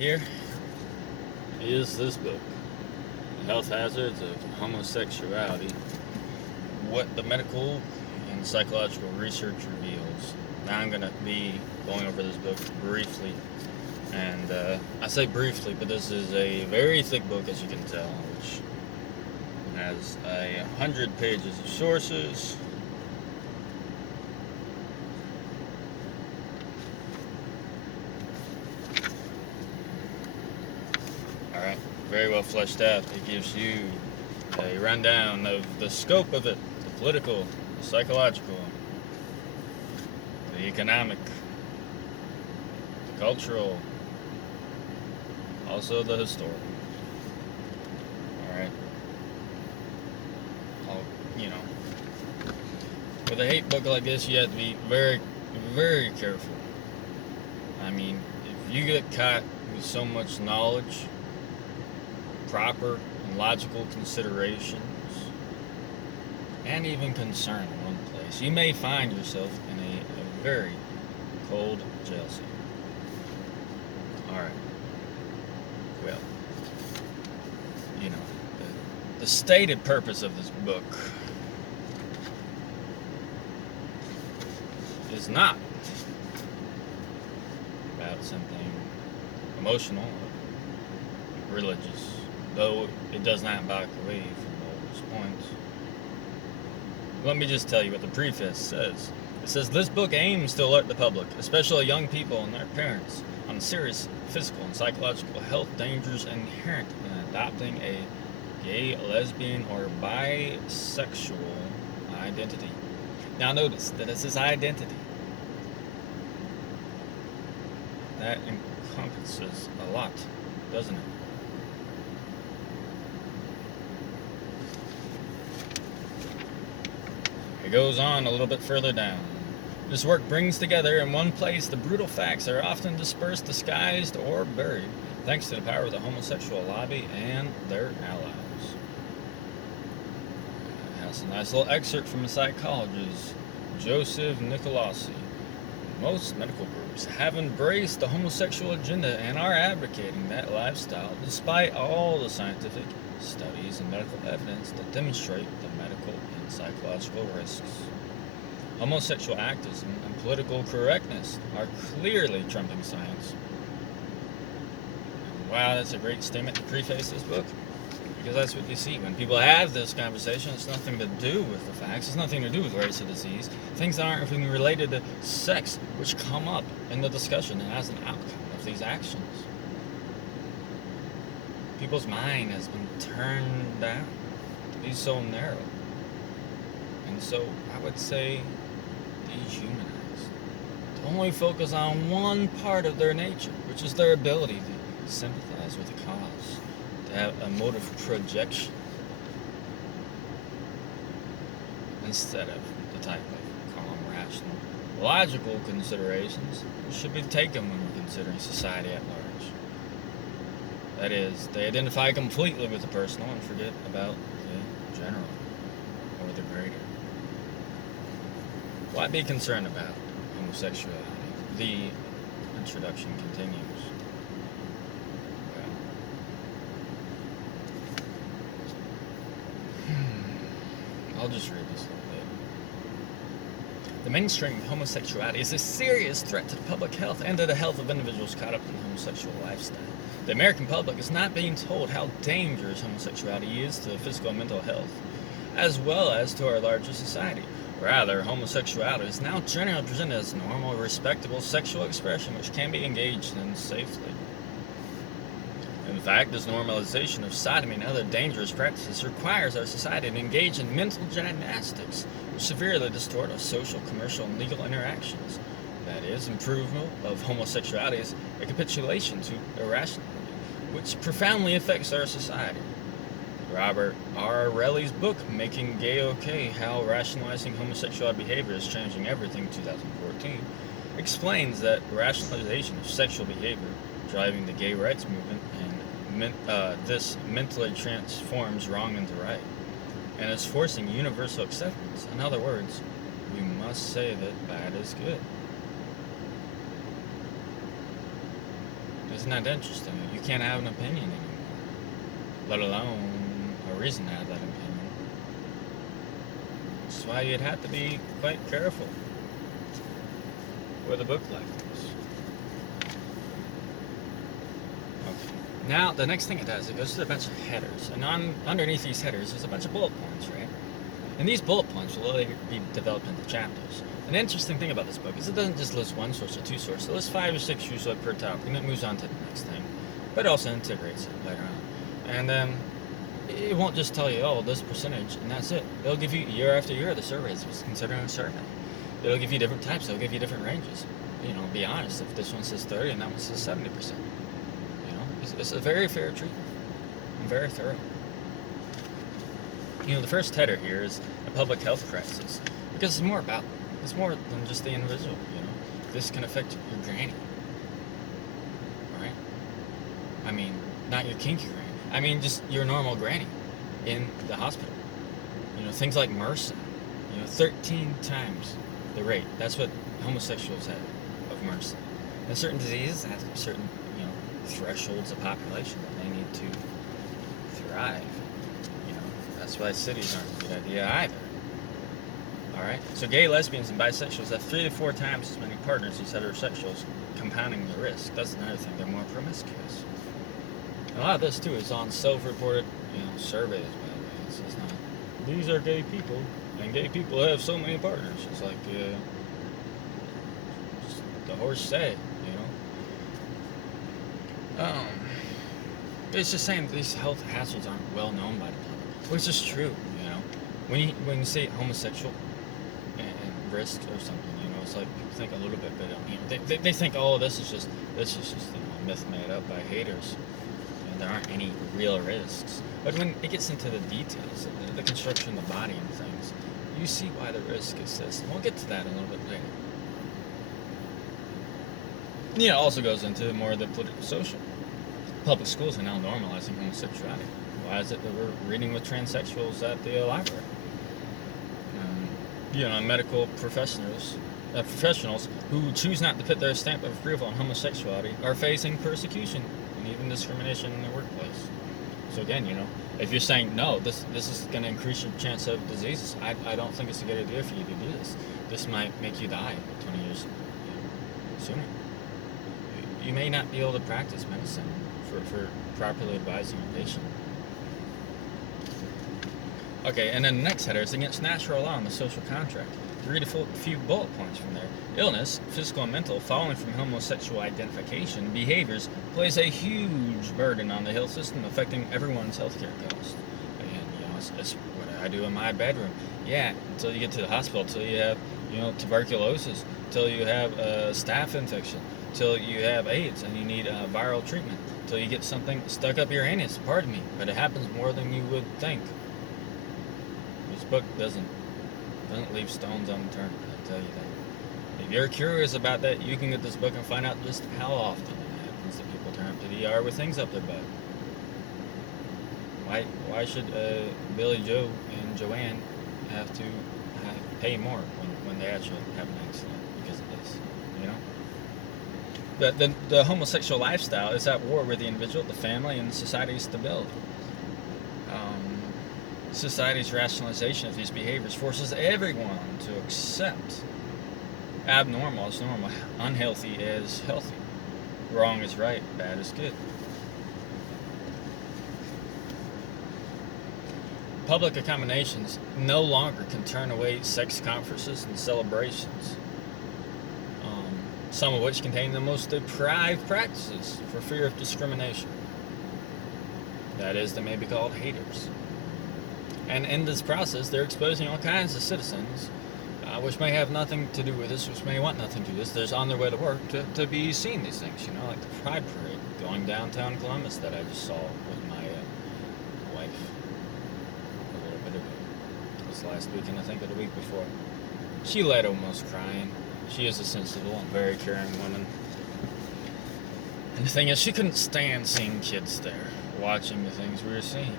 Here is this book, The Health Hazards of Homosexuality, what the medical and psychological research reveals. Now I'm going to be going over this book briefly, and I say briefly, but this is a very thick book, as you can tell, which has 100 pages of sources. Alright, very well fleshed out. It gives you a rundown of the scope of it, the political, the psychological, the economic, the cultural, also the historical. Alright. With a hate book like this, you have to be very, very careful. I mean, if you get caught with so much knowledge, proper and logical considerations, and even concern in one place, you may find yourself in a very cold jail cell. Alright. Well, the stated purpose of this book is not about something emotional or religious, though it does not back away from those points. Let me just tell you what the preface says. It says, this book aims to alert the public, especially young people and their parents, on the serious physical and psychological health dangers inherent in adopting a gay, lesbian, or bisexual identity. Now notice that it says identity. That encompasses a lot, doesn't it? It goes on a little bit further down. This work brings together in one place the brutal facts that are often dispersed, disguised, or buried, thanks to the power of the homosexual lobby and their allies. It has a nice little excerpt from a psychologist, Joseph Nicolasi. Most medical groups have embraced the homosexual agenda and are advocating that lifestyle, despite all the scientific studies and medical evidence that demonstrate the medical and psychological risks. Homosexual activism and political correctness are clearly trumping science. And wow, that's a great statement to preface this book, because that's what you see. When people have this conversation, it's nothing to do with the facts. It's nothing to do with race or disease. Things that aren't even related to sex, which come up in the discussion and as an outcome of these actions. People's mind has been turned down to be so narrow. And so I would say dehumanized. To only focus on one part of their nature, which is their ability to sympathize with the cause, to have a mode of projection, instead of the type of calm, rational, logical considerations that should be taken when we're considering society at large. That is, they identify completely with the personal and forget about the general or the greater. Why be concerned about homosexuality? The introduction continues. I'll just read this a little bit. The mainstream of homosexuality is a serious threat to the public health and to the health of individuals caught up in the homosexual lifestyle. The American public is not being told how dangerous homosexuality is to physical and mental health, as well as to our larger society. Rather, homosexuality is now generally presented as normal, respectable sexual expression which can be engaged in safely. In fact, this normalization of sodomy and other dangerous practices requires our society to engage in mental gymnastics, which severely distort our social, commercial, and legal interactions. That is, improvement of homosexuality is a capitulation to irrationality, which profoundly affects our society. Robert R. Relly's book, Making Gay Okay, How Rationalizing Homosexual Behavior is Changing Everything, 2014, explains that rationalization of sexual behavior driving the gay rights movement, and this mentally transforms wrong into right, and is forcing universal acceptance. In other words, we must say that bad is good. Isn't that interesting? You can't have an opinion anymore, let alone a reason to have that opinion. That's why you'd have to be quite careful with a book like this. Okay. Now, the next thing it does, it goes to a bunch of headers. And underneath these headers, there's a bunch of bullet points, right? And these bullet points will later be developed into chapters. An interesting thing about this book is it doesn't just list one source or two sources. It lists 5 or 6 usually per topic, and it moves on to the next thing. But it also integrates it later on. And then it won't just tell you, oh, this percentage, and that's it. It'll give you year after year the surveys it's considering a survey. It'll give you different types. It'll give you different ranges. You know, be honest. If this one says 30 and that one says 70%, you know, it's a very fair treatment and very thorough. You know, the first header here is a public health crisis because it's more than just the individual. You know, this can affect your granny. All right. I mean, not your kinky granny. I mean, just your normal granny in the hospital. You know, things like MRSA. You know, 13 times the rate. That's what homosexuals have of MRSA. And certain diseases have certain, you know, thresholds of population that they need to thrive. You know, that's why cities aren't a good idea either. All right. So gay, lesbians, and bisexuals have 3 to 4 times as many partners as heterosexuals, compounding the risk. That's another thing. They're more promiscuous. A lot of this too is on self-reported, you know, surveys. By the way, it's not. These are gay people, and gay people have so many partners. It's like the horse say, you know. It's just saying these health hazards aren't well known by the public, which is true. You know, when you say homosexual and risks or something, you know, it's like people think a little bit, but you know, they think, oh, this is just you know, a myth made up by haters. There aren't any real risks. But when it gets into the details, the construction of the body and things, you see why the risk exists. And we'll get to that a little bit later. Yeah, it also goes into more of the political social. Public schools are now normalizing homosexuality. Why is it that we're reading with transsexuals at the library? You know, medical professionals who choose not to put their stamp of approval on homosexuality are facing persecution and even discrimination in the workplace. So again, you know, if you're saying no, this is going to increase your chance of diseases, I don't think it's a good idea for you to do this. This might make you die 20 years sooner. You may not be able to practice medicine for properly advising your patient. Okay, and then the next header is against natural law and the social contract. To read a few bullet points from there. Illness, physical and mental, following from homosexual identification behaviors plays a huge burden on the health system, affecting everyone's healthcare costs. And you know, it's what I do in my bedroom. Yeah, until you get to the hospital, until you have, you know, tuberculosis, until you have a staph infection, until you have AIDS and you need a viral treatment, until you get something stuck up your anus. Pardon me, but it happens more than you would think. This book doesn't leave stones unturned, I tell you that. If you're curious about that, you can get this book and find out just how often it happens that people turn up to the ER with things up their butt. Why should Billy Joe and Joanne have to pay more when they actually have an accident because of this, you know? The homosexual lifestyle is at war with the individual, the family, and society's stability. Society's rationalization of these behaviors forces everyone to accept abnormal as normal, unhealthy as healthy, wrong is right, bad is good. Public accommodations no longer can turn away sex conferences and celebrations, some of which contain the most deprived practices for fear of discrimination. That is, they may be called haters. And in this process, they're exposing all kinds of citizens, which may have nothing to do with this, which may want nothing to do with this. They're on their way to work to be seeing these things, you know, like the Pride Parade going downtown Columbus that I just saw with my wife a little bit ago. This last weekend, I think, or the week before. She led almost crying. She is a sensible and very caring woman. And the thing is, she couldn't stand seeing kids there, watching the things we were seeing.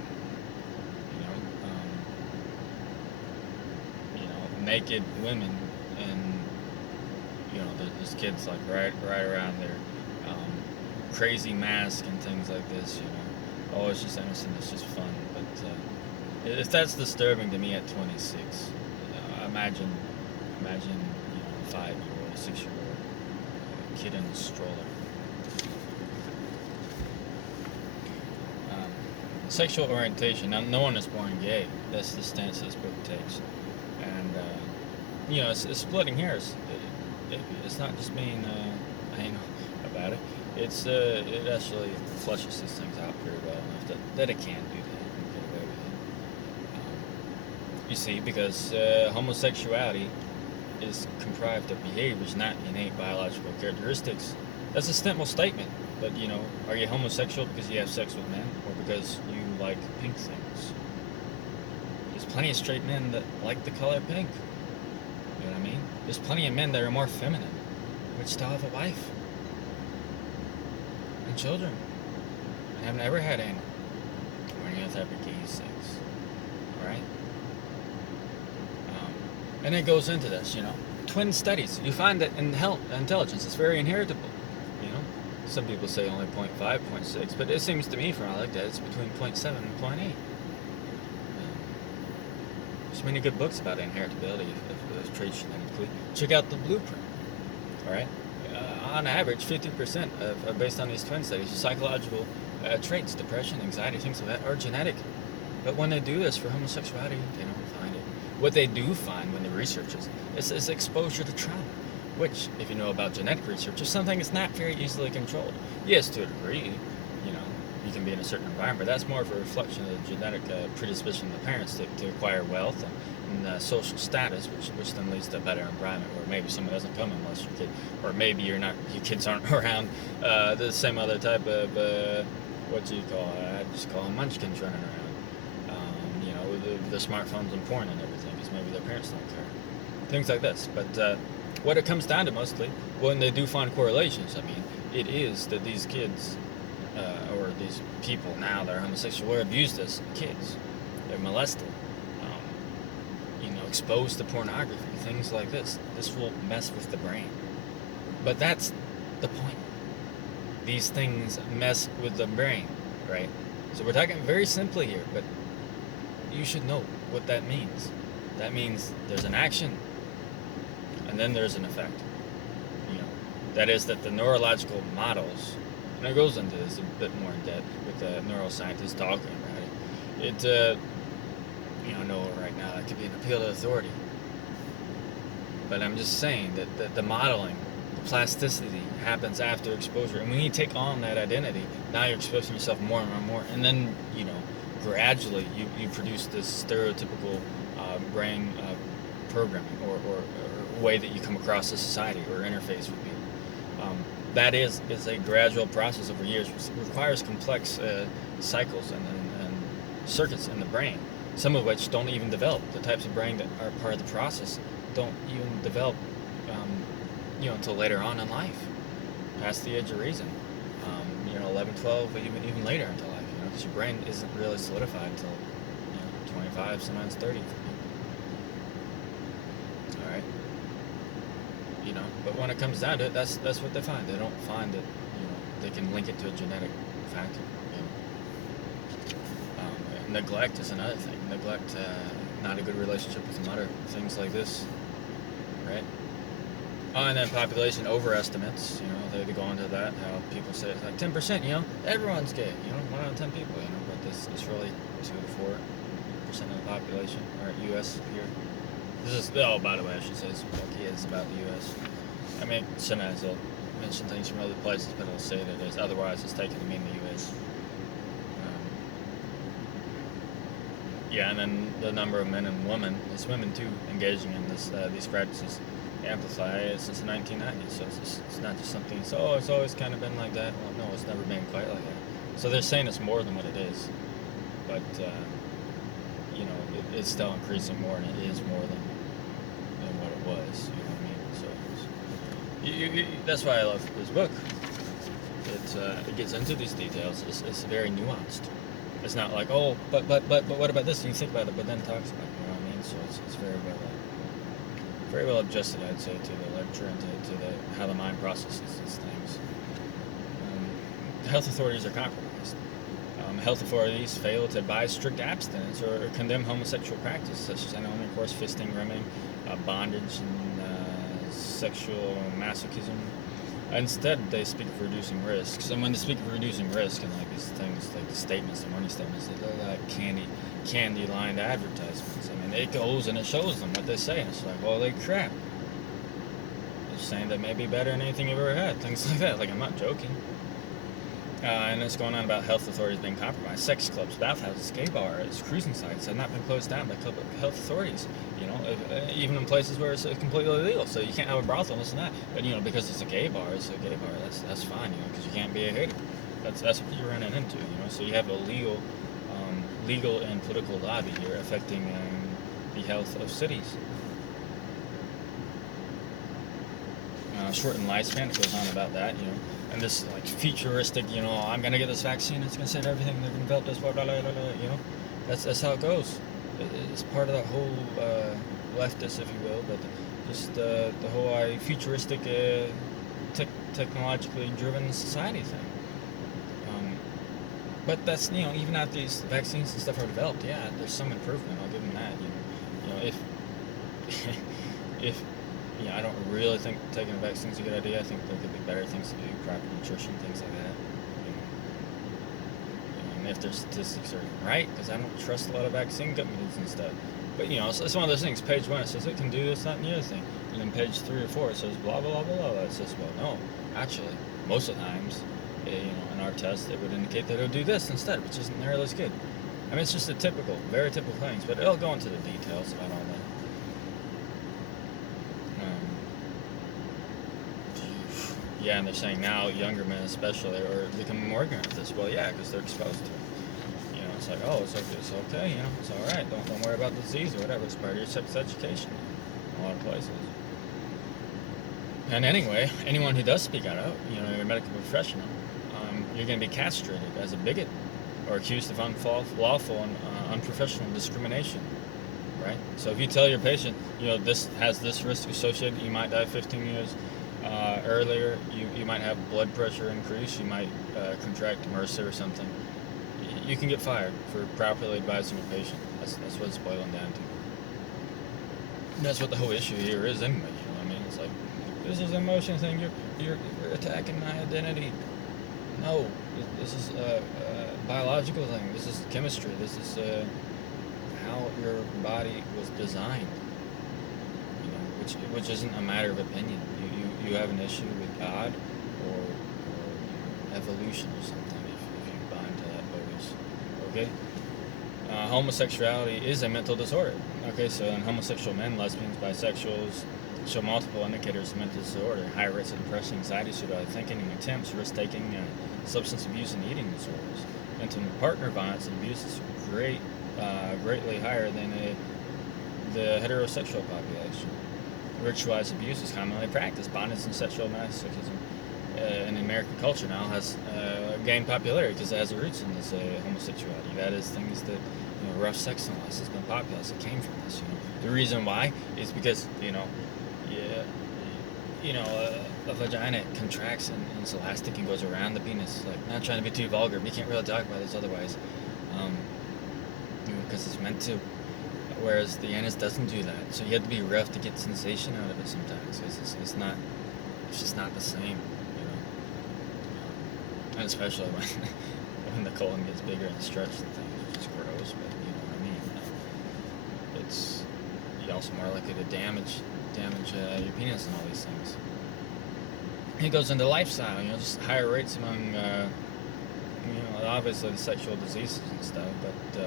Naked women, and you know, there's kids like right around there, crazy mask and things like this, you know. Oh, it's just innocent, it's just fun. But if that's disturbing to me at 26, imagine, you know, a 5-year-old, a 6-year-old kid in a stroller. Sexual orientation. Now, no one is born gay. That's the stance this book takes, and you know, it's splitting hairs. It's not just being anal about it. It actually flushes these things out pretty well enough that it can do that and get away with it. You see, because homosexuality is comprised of behaviors, not innate biological characteristics. That's a simple statement. But, you know, are you homosexual because you have sex with men or because you like pink things? There's plenty of straight men that like the color pink. You know what I mean? There's plenty of men that are more feminine, which still have a wife and children and haven't ever had any or any other type of gay sex. Alright? And it goes into this, you know. Twin studies. You find that in intelligence is very inheritable. You know, some people say only 0.5, 0.6, but it seems to me, from what I looked at, it's between 0.7 and 0.8. There's many good books about inheritability of traits genetically. Check out the blueprint. All right, on average, 50% of based on these twin studies, psychological traits, depression, anxiety, things like that, are genetic. But when they do this for homosexuality, they don't find it. What they do find when they research is exposure to trauma, which, if you know about genetic research, is something that's not very easily controlled. Yes, to a degree, you know, you can be in a certain environment, but that's more of a reflection of the genetic predisposition of the parents to acquire wealth and social status, which then leads to a better environment, or maybe someone doesn't come unless your kid, or maybe your kids aren't around the same other type of, what do you call it? I just call them munchkins running around. You know, with the smartphones and porn and everything, because maybe their parents don't care. Things like this. But what it comes down to mostly, when they do find correlations, I mean, it is that these kids, or these people now that are homosexual, were abused as kids. They're molested. You know, exposed to pornography, things like this. This will mess with the brain. But that's the point. These things mess with the brain, right? So we're talking very simply here, but you should know what that means. That means there's an action, and then there's an effect. You know, that is that the neurological models, and it goes into this a bit more in depth with the neuroscientists talking about it. You know right now that could be an appeal to authority. But I'm just saying that the modeling, the plasticity happens after exposure, and when you take on that identity, now you're exposing yourself more and more and more, and then, you know, gradually you produce this stereotypical brain programming or way that you come across the society or interface with people. That is a gradual process over years. It requires complex cycles and circuits in the brain, some of which don't even develop. The types of brain that are part of the process don't even develop you know, until later on in life, past the age of reason. You know, 11, 12, even later into life, you know, because your brain isn't really solidified until, you know, 25, sometimes 30 for people. All right. You know, but when it comes down to it, that's what they find. They don't find that, you know, they can link it to a genetic factor. You know. Neglect is another thing. Neglect, not a good relationship with the mother, things like this, right? Oh, and then population overestimates, you know, they go into that, how people say it's like 10%, you know, everyone's gay, you know, 1 out of 10 people, you know, but this is really 2 to 4% of the population, or U.S. here. This is, oh, by the way, I should say this book is about the U.S. I mean, sometimes they'll mention things from other places, but they'll say that it is, otherwise it's taken to mean the U.S. Yeah, and then the number of men and women, it's women too, engaging in these practices, amplify since the 1990s. So it's not just something. It's always kind of been like that. Well, no, it's never been quite like that. So they're saying it's more than what it is, but you know, it's still increasing more, and it is more than what it was. You know what I mean? So that's why I love this book. It gets into these details. It's very nuanced. It's not like, oh, but what about this? And you think about it, but then talks about it. You know what I mean? So it's very well adjusted, I'd say, to the literature and to how the mind processes these things. health authorities are compromised. Health authorities fail to advise strict abstinence or condemn homosexual practices such as intercourse, fisting, rimming, bondage, and sexual masochism. Instead, they speak of reducing risks. And when they speak of reducing risk and like these things, like the statements, the warning statements, they're like candy-lined advertisements. I mean, it goes and it shows them what they say, and it's like, holy crap. They're saying that may be better than anything you've ever had, things like that. Like, I'm not joking. And it's going on about health authorities being compromised. Sex clubs, bathhouses, gay bars, cruising sites have not been closed down by public health authorities. Even in places where it's completely illegal. So you can't have a brothel, this and that. But because it's a gay bar, that's fine. Because you can't be a hater. That's what you're running into. So you have a legal and political lobby here affecting the health of cities. Shortened lifespan, it goes on about that. And this like futuristic, I'm gonna get this vaccine. It's gonna save everything. They're gonna develop this, blah blah blah blah blah. That's how it goes. It's part of that whole leftist, if you will, but just the whole futuristic, technologically driven society thing. But that's even after these vaccines and stuff are developed, yeah, there's some improvement. I'll give them that. If I don't really think taking a vaccine is a good idea. I think there could be better things to do, proper nutrition, things like that. And if their statistics are right, because I don't trust a lot of vaccine companies and stuff. But it's one of those things. Page 1 it says it can do this, that, and the other thing, and then page 3 or 4 it says blah blah blah blah. It says, well, no, actually, most of the times, in our tests, it would indicate that it would do this instead, which isn't nearly as good. I mean, it's just very typical things. But it'll go into the details about all that. Yeah, and they're saying now younger men especially are becoming more ignorant of this. Well, yeah, because they're exposed to it. It's like, oh, it's okay, it's all right. Don't worry about the disease or whatever. It's part of your sex education in a lot of places. And anyway, anyone who does speak out, you're a medical professional, you're going to be castrated as a bigot or accused of unlawful and unprofessional discrimination, right? So if you tell your patient, this has this risk associated, you might die 15 years earlier, you might have blood pressure increase, you might contract MRSA or something. You can get fired for properly advising your patient. That's what it's boiling down to. And that's what the whole issue here is anyway. It's like, this is an emotion thing. You're attacking my identity. No, this is a biological thing. This is chemistry. This is how your body was designed. Which isn't a matter of opinion. You have an issue with God or evolution or something if you buy into that bogus. Okay? Homosexuality is a mental disorder. Okay, so in homosexual men, lesbians, bisexuals show multiple indicators of mental disorder: high rates of depression, anxiety, suicidal thinking, and attempts, risk-taking, substance abuse, and eating disorders. Intimate partner violence and abuse is greatly higher than the heterosexual population. Ritualized abuse is commonly practiced. Bondage and sexual masochism in American culture now has gained popularity because it has roots in this homosexuality. That is, things that rough sex and lust has been popular. So it came from this. The reason why is because a vagina contracts and it's elastic and goes around the penis. Like, not trying to be too vulgar, but you can't really talk about this otherwise, because it's meant to. Whereas the anus doesn't do that, so you have to be rough to get sensation out of it sometimes. It's just not the same, and especially when the colon gets bigger and stretched and things, it's just gross. But you know what I mean. It's you're also more likely to damage your penis and all these things. It goes into lifestyle, just higher rates among obviously the sexual diseases and stuff, but.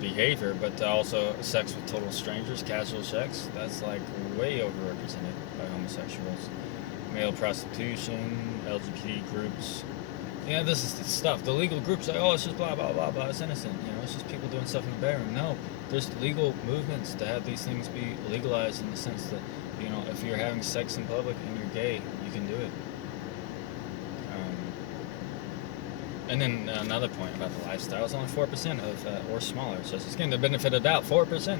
Behavior, but also sex with total strangers, casual sex, that's like way overrepresented by homosexuals. Male prostitution, LGBT groups. This is the stuff. The legal groups, like, oh, it's just blah, blah, blah, blah, it's innocent. It's just people doing stuff in the bedroom. No, there's legal movements to have these things be legalized in the sense that, if you're having sex in public and you're gay, you can do it. And then another point about the lifestyle is only 4% of, or smaller, so it's getting the benefit of the doubt. 4%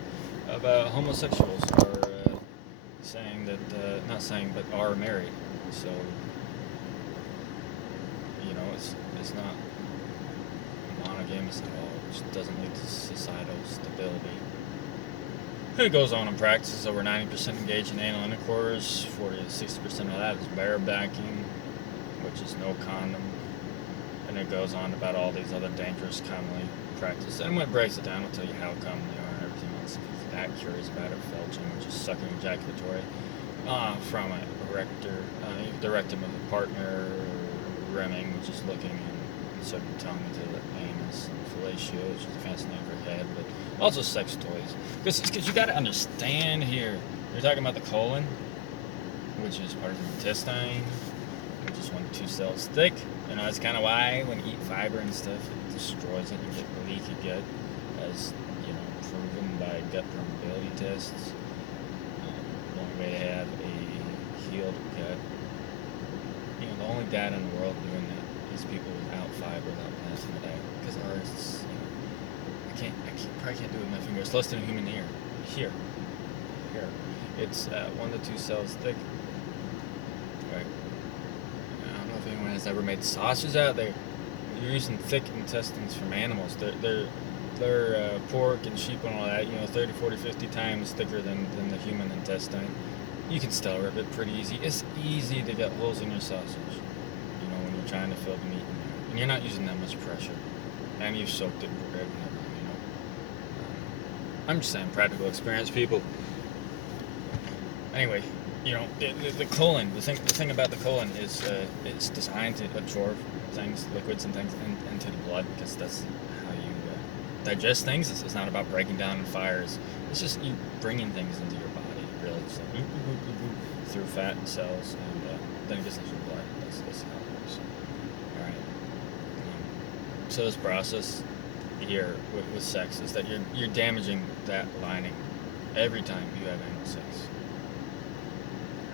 of homosexuals are saying that, not saying, but are married. So, is not monogamous at all, which doesn't lead to societal stability. It goes on in practice. Over 90% engage in anal intercourse. 40 to 60% of that is barebacking, which is no condom. And it goes on about all these other dangerous commonly practices. And when it breaks it down, it'll tell you how common they are and everything else. If you're that curious about it, felching, which is sucking ejaculatory from a the rectum of a partner. Remming, which is looking and inserting tongue into the anus. And fellatio, which is a fancy name for head, but also sex toys. Because you got to understand here, you're talking about the colon, which is part of the intestine, which is 1 to 2 cells thick. You know, that's kind of why when you eat fiber and stuff, it destroys it. You get leaky gut, as you know, proven by gut permeability tests. The only way to have a healed gut, you know, the only data in the world doing that is people without fiber, without passing it out. Because ours, you know, I probably can't do it with my finger. It's less than a human ear. Here. It's 1 to 2 cells thick. Right. I don't know if anyone has ever made sausage out there. You're using thick intestines from animals. They're pork and sheep and all that, you know, 30, 40, 50 times thicker than the human intestine. You can still rip it pretty easy. It's easy to get holes in your sausage, you know, when you're trying to fill the meat in there. And you're not using that much pressure. And you've soaked it in bread and everything, you know. I'm just saying, practical experience, people. Anyway, you know, the colon, the thing about the colon is it's designed to absorb things, liquids and things into the blood, because that's how you digest things. It's not about breaking down in fires. It's just you bringing things into your body, really. It's like through fat and cells, and then it gets into your blood. That's how it works. All right. So this process here with sex is that you're damaging that lining every time you have anal sex.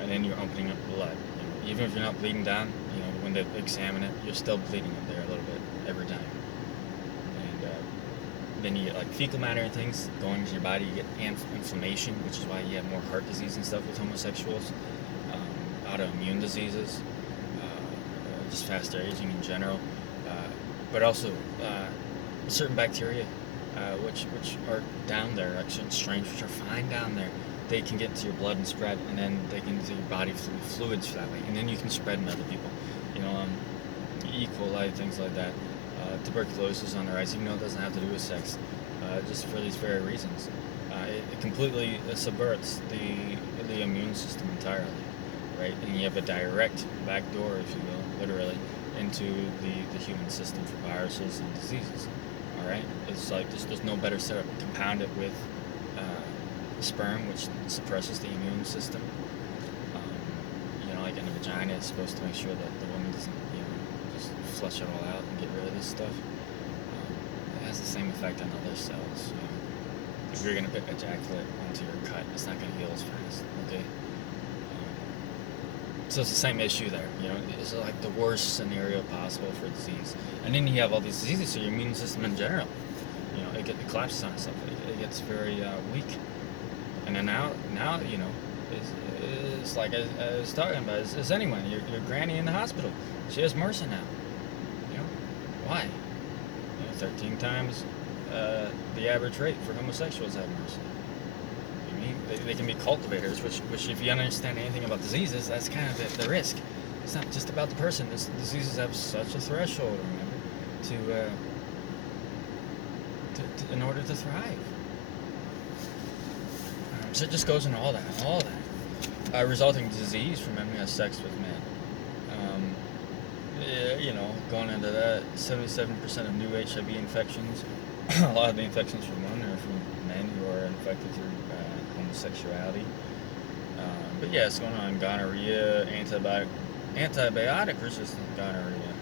And then you're opening up blood. You know, even if you're not bleeding down, you know, when they examine it, you're still bleeding in there a little bit every time. And then you get like fecal matter and things going into your body. You get inflammation, which is why you have more heart disease and stuff with homosexuals. Autoimmune diseases, just faster aging in general, but also certain bacteria, which are down there, like certain strains which are fine down there. They can get into your blood and spread, and then they can into your body fluids that way, and then you can spread in other people. You know, E. coli, things like that. Tuberculosis on the rise, even though it doesn't have to do with sex, just for these very reasons. It completely subverts the immune system entirely, right? And you have a direct back door, if you will, literally, into the human system for viruses and diseases. All right, it's like there's no better setup. Compound it with sperm, which suppresses the immune system. You know, like in the vagina, it's supposed to make sure that the woman doesn't, you know, just flush it all out and get rid of this stuff. It has the same effect on other cells. You know, if you're gonna put ejaculate onto your cut, it's not gonna heal as fast. Okay. So it's the same issue there. You know, it's like the worst scenario possible for disease. And then you have all these diseases, so your immune system in general, you know, it collapses on itself. It gets very weak. And then now, you know, it's like I was talking about, is anyone, your granny in the hospital, she has MRSA now. You know, why? You know, 13 times the average rate for homosexuals have MRSA. I mean, they can be cultivators, which if you understand anything about diseases, that's kind of the risk. It's not just about the person. Diseases have such a threshold, remember, to in order to thrive. So it just goes into all that. Resulting disease from men who have sex with men. You know, going into that, 77% of new HIV infections, a lot of the infections from women are from men who are infected through homosexuality. But yeah, it's going on gonorrhea, antibiotic resistant gonorrhea.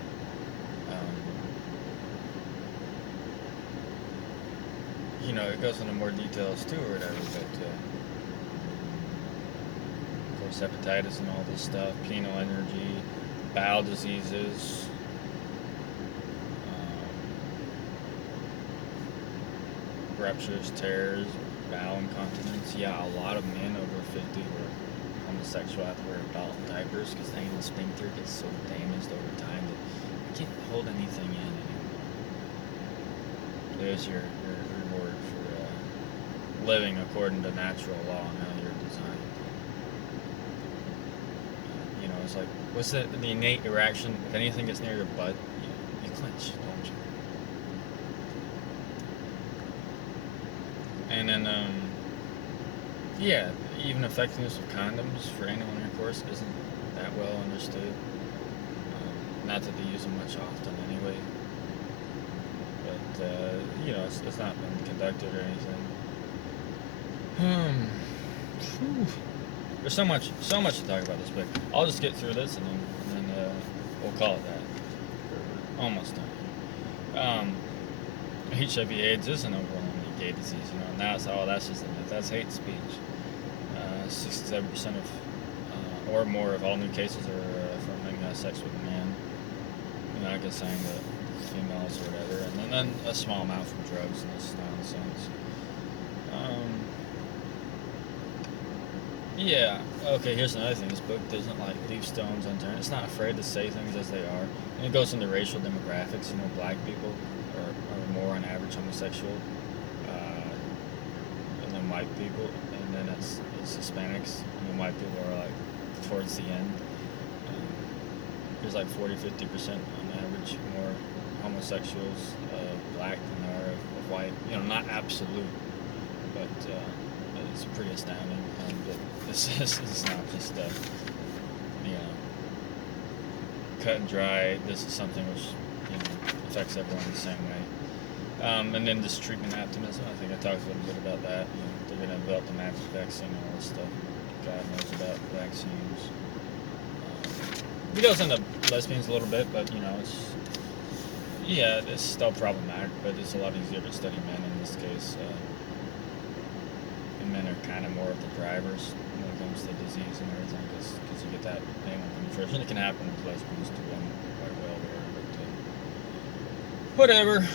You know, it goes into more details too, or whatever, but of course, hepatitis and all this stuff, penile energy, bowel diseases, ruptures, tears, bowel incontinence. Yeah, a lot of men over 50 who are homosexual have to wear adult diapers because the anal sphincter gets so damaged over time that can't hold anything in anymore. There's your reward for living according to natural law and how you're designed. It's like, what's the innate reaction if anything gets near your butt? You clench, don't you? And then, even effectiveness of condoms for anal intercourse isn't that well understood. Not that they use them much often anyway. But, it's not been conducted or anything. There's so much to talk about this book. I'll just get through this and then we'll call it that. We're almost done. HIV/AIDS is an overwhelmingly gay disease, and that's just a myth. That's hate speech. 67% of or more of all new cases are from men who have sex with a man. I guess saying that females or whatever, and then a small amount from drugs and this nonsense. Okay, here's another thing. This book doesn't leave stones unturned. It's not afraid to say things as they are. And it goes into racial demographics. Black people are more on average homosexual than white people. And then it's Hispanics. White people are towards the end. There's 40-50% on average more homosexuals black than there are of white. Not absolute, but it's pretty astounding. This is not just cut and dry. This is something which affects everyone the same way. And then this treatment optimism. I think I talked a little bit about that. They're going to develop the magic vaccine and all this stuff. God knows about vaccines. He goes into lesbians a little bit, but it's still problematic. But it's a lot easier to study men in this case. And men are kind of more of the drivers when it comes to disease and everything, because you get that anal penetration. It can happen with lesbians to them quite well there, but whatever.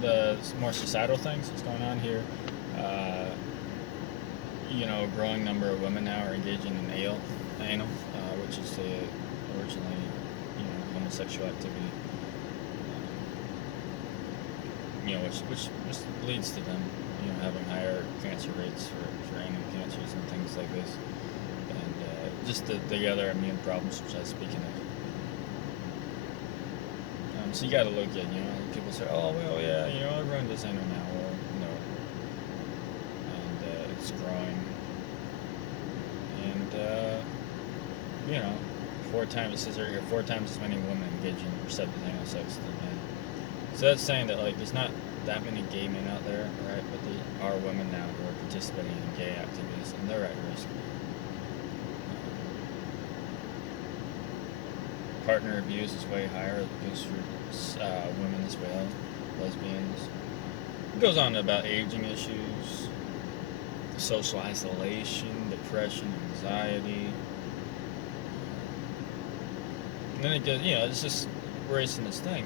The more societal things that's going on here. A growing number of women now are engaging in anal, which is originally homosexual activity. Which leads to them having higher cancer rates for anal cancers and things like this, and just the other immune problems which I was speaking of. So you got to look at, people say, oh well, yeah, everyone does anal now. Well, no, and it's growing, and 4 times, it says right here, 4 times as many women engage in receptive anal sex than men. So that's saying that there's not that many gay men out there, right? But there are women now who are participating in gay activities, and they're at risk. Partner abuse is way higher. It goes for women as well, lesbians. It goes on about aging issues, social isolation, depression, anxiety. And then it goes, it's just raising this thing,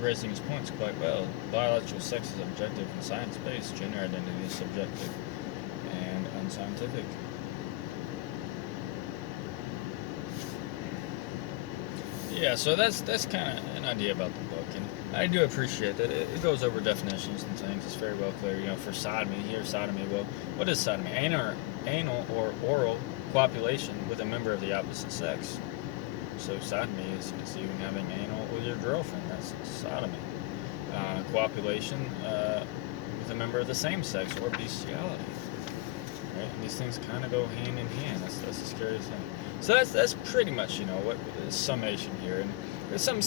raising his points quite well. Biological sex is objective and science-based. Gender identity is subjective and unscientific. So that's kind of an idea about the book, and I do appreciate that it goes over definitions and things. It's very well clear. For sodomy, well, what is sodomy? Anal or oral copulation with a member of the opposite sex. So sodomy is even having anal with your girlfriend. That's sodomy. Copulation with a member of the same sex, or bestiality. Right? And these things kind of go hand in hand. That's the scary thing. So that's pretty much what summation here, and there's some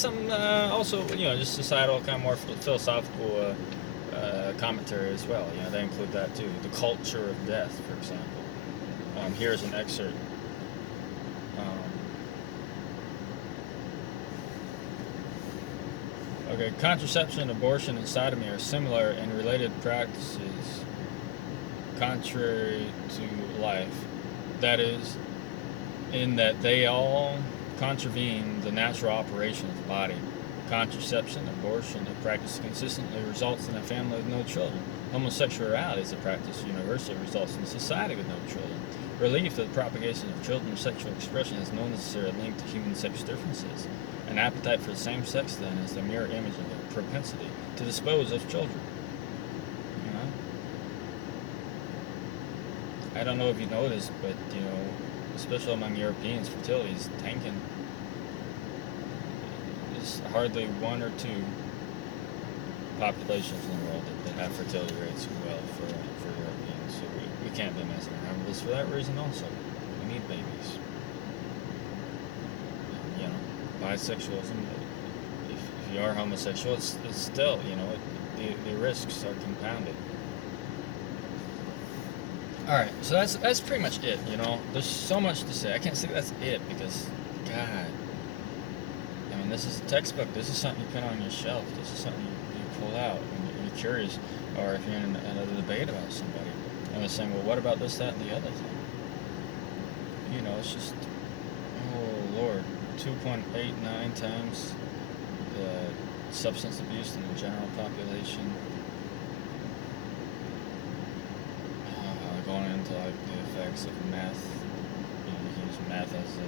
also just societal kind of more philosophical commentary as well. They include that too. The culture of death, for example. Here's an excerpt. Okay, contraception, abortion, and sodomy are similar and related practices contrary to life. That is, in that they all contravene the natural operation of the body. Contraception, abortion, a practice consistently results in a family with no children. Homosexuality is a practice universally results in a society with no children. Belief that the propagation of children's sexual expression has no necessary link to human sex differences. An appetite for the same sex, then, is the mirror image of a propensity to dispose of children. You know? I don't know if you know this, but, especially among Europeans, fertility is tanking. There's hardly one or two populations in the world that have fertility rates well for Europeans. So we can't be messing around with this for that reason also. We need babies. Bisexualism, if you are homosexual, it's still, the risks are compounded. Alright, so that's pretty much it, There's so much to say. I can't say that's it because, God, this is a textbook. This is something you put on your shelf. This is something you pull out when you're curious, or if you're in another debate about somebody, and they're saying, well, what about this, that, and the other thing? It's just, oh, Lord, 2.89 times the substance abuse in the general population. Going into like the effects of meth. You can use meth as a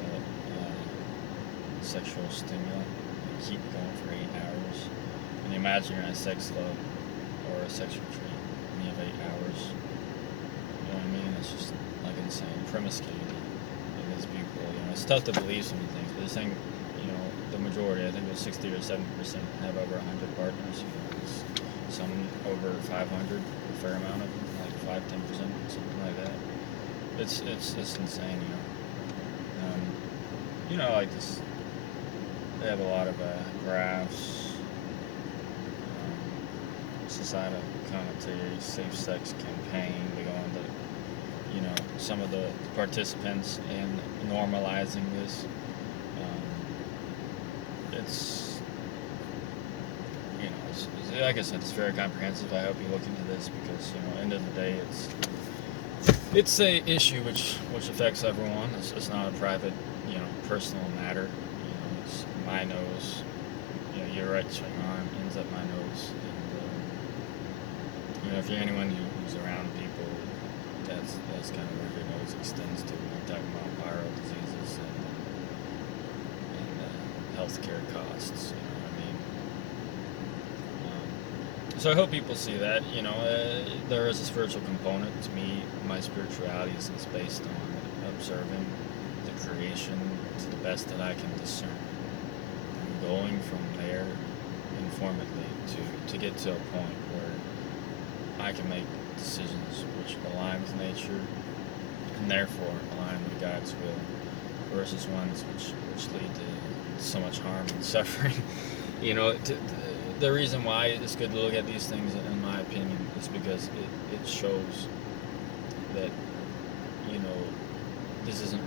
sexual stimulant. You keep it going for 8 hours. And you imagine you're in a sex club or a sex retreat and you have 8 hours. You know what I mean? It's just like insane. Promiscuity of these people. It's tough to believe some of the things, but they're saying, the majority, I think it was 60 or 70% have over 100 partners. Some over 500, a fair amount of them, like 5-10%, something like that. It's insane, like this. They have a lot of graphs, societal commentary, safe sex campaign. They go into, some of the participants in normalizing this. It's like I said, it's very comprehensive. I hope you look into this because, end of the day, it's a issue which affects everyone. It's not a private, personal matter. It's my nose. Your right swing arm ends up my nose. And, if you're anyone who's around people, that's kind of where your nose extends to. We're talking about viral diseases and healthcare costs. So I hope people see that, there is a spiritual component to me. My spirituality is based on observing the creation to the best that I can discern. And going from there informedly to get to a point where I can make decisions which align with nature and therefore align with God's will versus ones which lead to so much harm and suffering. The reason why it's good to look at these things, in my opinion, is because it shows that, this isn't